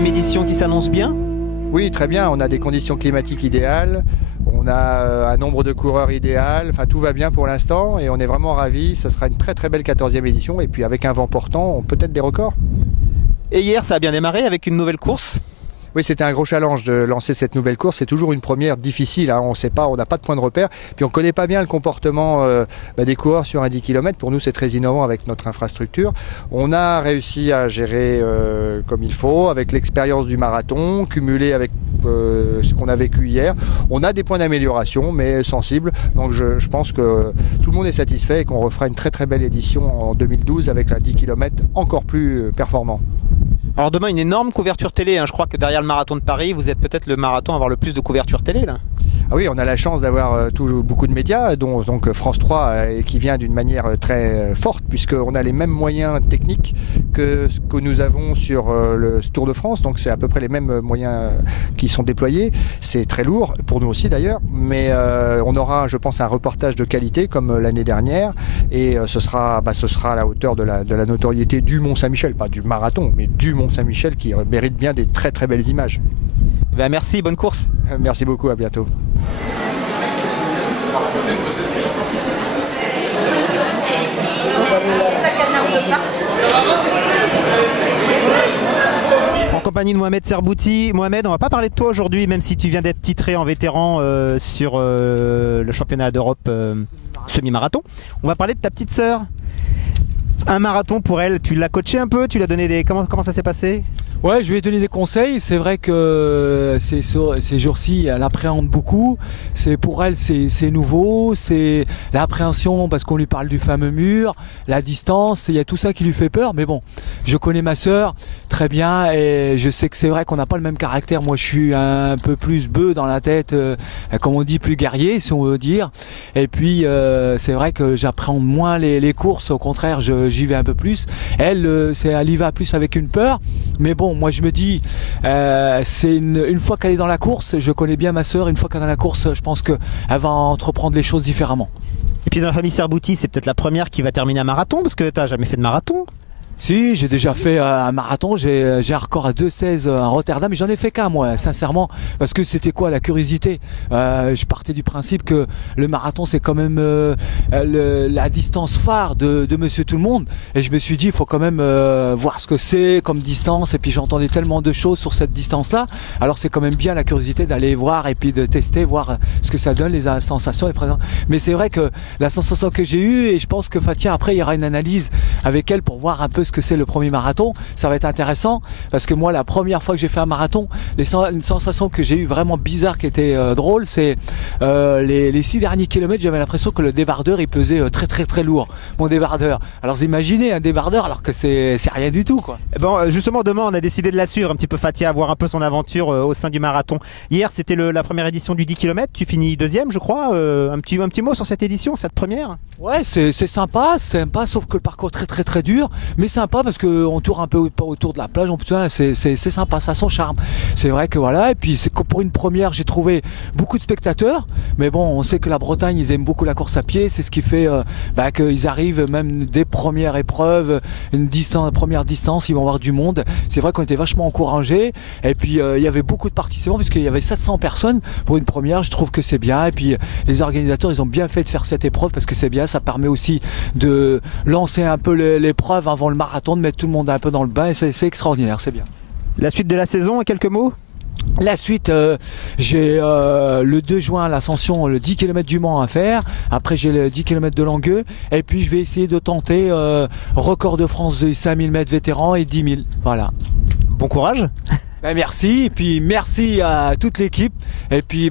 14e édition qui s'annonce bien? Oui, très bien. On a des conditions climatiques idéales. On a un nombre de coureurs idéal. Enfin, tout va bien pour l'instant et on est vraiment ravis. Ça sera une très très belle 14e édition. Et puis avec un vent portant, peut-être des records. Et hier, ça a bien démarré avec une nouvelle course? Oui, c'était un gros challenge de lancer cette nouvelle course. C'est toujours une première difficile. Hein. On sait pas, on n'a pas de point de repère. Puis on ne connaît pas bien le comportement des coureurs sur un 10 km. Pour nous, c'est très innovant avec notre infrastructure. On a réussi à gérer comme il faut, avec l'expérience du marathon, cumulé avec ce qu'on a vécu hier. On a des points d'amélioration, mais sensibles. Donc je pense que tout le monde est satisfait et qu'on refera une très très belle édition en 2012 avec un 10 km encore plus performant. Alors demain, une énorme couverture télé. Hein. Je crois que derrière le marathon de Paris, vous êtes peut-être le marathon à avoir le plus de couverture télé là. Ah oui, on a la chance d'avoir beaucoup de médias, dont donc France 3, qui vient d'une manière très forte, puisqu'on a les mêmes moyens techniques que ce que nous avons sur le Tour de France. Donc c'est à peu près les mêmes moyens qui sont déployés. C'est très lourd, pour nous aussi d'ailleurs, mais on aura, je pense, un reportage de qualité comme l'année dernière, et ce sera à la hauteur de la notoriété du Mont-Saint-Michel, pas du marathon, mais du Mont-Saint-Michel, qui mérite bien des très très belles images. Ben merci, bonne course. Merci beaucoup, à bientôt. En compagnie de Mohamed Serbouti. Mohamed, on va pas parler de toi aujourd'hui, même si tu viens d'être titré en vétéran sur le championnat d'Europe semi-marathon. On va parler de ta petite sœur. Un marathon pour elle, tu l'as coaché un peu, tu l'as donné des... Comment ça s'est passé? Ouais, je lui ai donné des conseils. C'est vrai que ces jours-ci, elle appréhende beaucoup. Pour elle, c'est nouveau. C'est l'appréhension parce qu'on lui parle du fameux mur, la distance. Il y a tout ça qui lui fait peur. Mais bon, je connais ma sœur très bien et je sais que c'est vrai qu'on n'a pas le même caractère. Moi, je suis un peu plus bœuf dans la tête, comme on dit, plus guerrier, si on veut dire. Et puis, c'est vrai que j'appréhende moins les courses. Au contraire, j'y vais un peu plus. Elle y va plus avec une peur. Mais bon, moi je me dis, c'est une fois qu'elle est dans la course, je connais bien ma sœur, une fois qu'elle est dans la course, je pense qu'elle va entreprendre les choses différemment. Et puis dans la famille Serbouti, c'est peut-être la première qui va terminer un marathon, parce que tu n'as jamais fait de marathon. Si, j'ai déjà fait un marathon, j'ai un record à 2,16 à Rotterdam, mais j'en ai fait qu'un moi, sincèrement, parce que c'était quoi la curiosité. Je partais du principe que le marathon c'est quand même la distance phare de Monsieur Tout le Monde, et je me suis dit il faut quand même voir ce que c'est comme distance, et puis j'entendais tellement de choses sur cette distance-là, alors c'est quand même bien la curiosité d'aller voir et puis de tester, voir ce que ça donne, les sensations et présent. Mais c'est vrai que la sensation que j'ai eue, et je pense que Fatia après il y aura une analyse avec elle pour voir un peu ce que c'est le premier marathon, ça va être intéressant parce que moi la première fois que j'ai fait un marathon, une sensation que j'ai eu vraiment bizarre qui était drôle, c'est les 6 derniers kilomètres, j'avais l'impression que le débardeur il pesait très très très lourd, mon débardeur. Alors vous imaginez un débardeur alors que c'est rien du tout quoi. Bon, justement demain on a décidé de la suivre un petit peu Fatia, voir un peu son aventure au sein du marathon. Hier c'était la première édition du 10 km, tu finis deuxième je crois, un petit mot sur cette édition, cette première? Ouais, c'est sympa, sauf que le parcours est très très dur, mais sympa parce qu'on tourne un peu autour de la plage, c'est sympa, ça a son charme. C'est vrai que voilà, et puis pour une première, j'ai trouvé beaucoup de spectateurs, mais bon, on sait que la Bretagne, ils aiment beaucoup la course à pied, c'est ce qui fait qu'ils arrivent même des premières épreuves, première distance, ils vont avoir du monde. C'est vrai qu'on était vachement encouragés, et puis il y avait beaucoup de participants, puisqu'il y avait 700 personnes pour une première, je trouve que c'est bien, et puis les organisateurs, ils ont bien fait de faire cette épreuve, parce que c'est bien, ça permet aussi de lancer un peu l'épreuve avant le marathon, de mettre tout le monde un peu dans le bain, et c'est extraordinaire, c'est bien. La suite de la saison, quelques mots? La suite, j'ai le 2 juin l'ascension, le 10 km du Mans à faire. Après j'ai le 10 km de Langueux. Et puis je vais essayer de tenter record de France de 5000 mètres vétérans et 10 000. Voilà. Bon courage. Ben merci, et puis merci à toute l'équipe. Et puis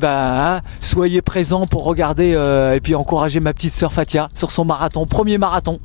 soyez présents pour regarder et puis encourager ma petite sœur Fatia sur son marathon, premier marathon.